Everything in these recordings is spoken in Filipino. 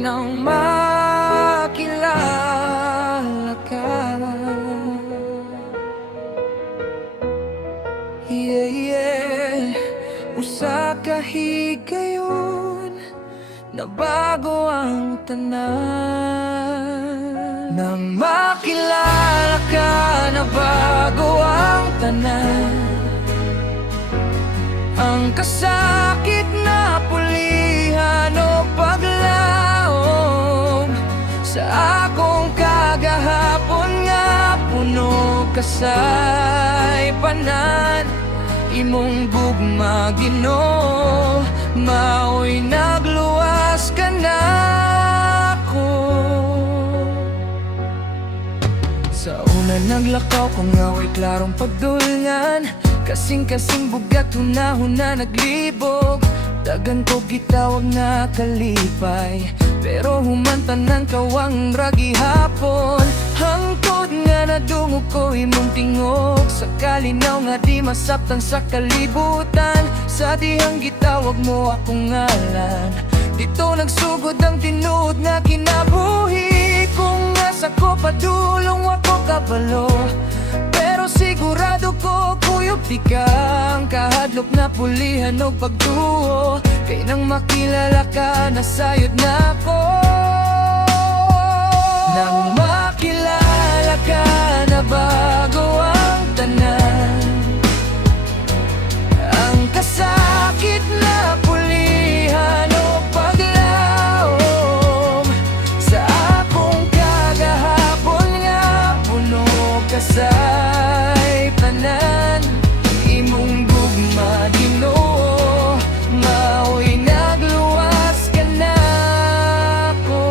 nang makilala ka. Yeah, yeah. Usa ka higayon na bago ang tanan. Nang makilala ka na bago ang tanan, ang kasakit na pulihan o paglaom sa akong kagahapon nga puno kasay panan. Imong gugma Ginoo, maoy nagluwas ka na ako. Sa una naglakaw ko nga way klarong pagdulyan, kasing-kasing bugat hunahuna naglibog. Dagan ko gitawag na kalipay, pero humantanan kawang ragi hapon. Hangtod nga nadungog ko imong tingog, sa kalinaw nga di masaptan sa kalibutan. Sa dihang gitawag mo akong ngalan, dito nagsugod ang tinuod nga kinabuhi. Kung nasa ko padulong ako kabalo, pero sigurado ko kuyog di ka ang kahadlok na pulihan o pagtuo. Kay nang makilala ka, nasayod na ako. Nang makilala ka na bago ang tanan, ang kasakit na pulihan o paglaom sa akong kagahapon nga puno kasay tanan. Imong gugma Ginoo, maoy nagluwas ka na ako.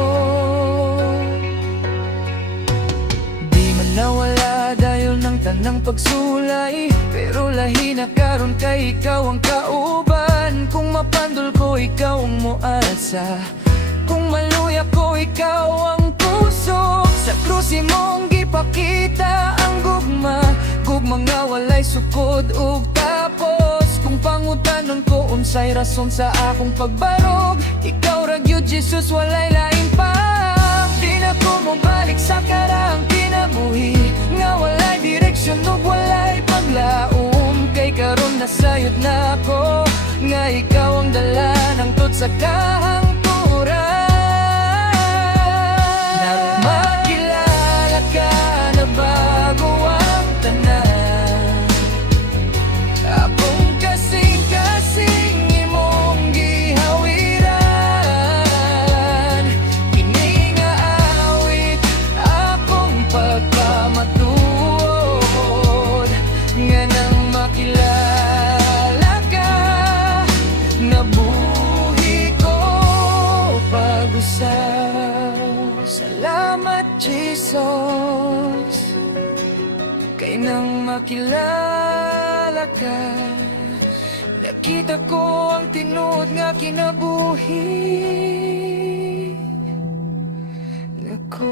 Di man nawala dayon ng tanang pagsulay, pero lahi na karon kay ikaw ang kauban. Kung mapandol ko, ikaw ang moalsa. Kung maluya ko, ikaw ang puso. Sa krus imong gipakita ang gugma, gugma nga walay sukod ug tapos. Kung pangutanon ko unsay rason sa akong pagbarog, ikaw ra gyud Jesus, walay lain pa. Di na ko mobalik sa karang kinabuhi, nga walay direksyon ug walay paglaom. Kay karon nasayod na ako, nga ikaw ang dala ng tut sa kahangturan. Nang makilala ka na bago ang tanan, akong kasing-kasing imong gihawiran. Kini nga awit akong pagpamatuod, nga nang makilala ka, nabuhi ko pag-usap. Salamat Jesus, kay nang makilala ka, nakita ko ang tinuod nga kinabuhi. Nako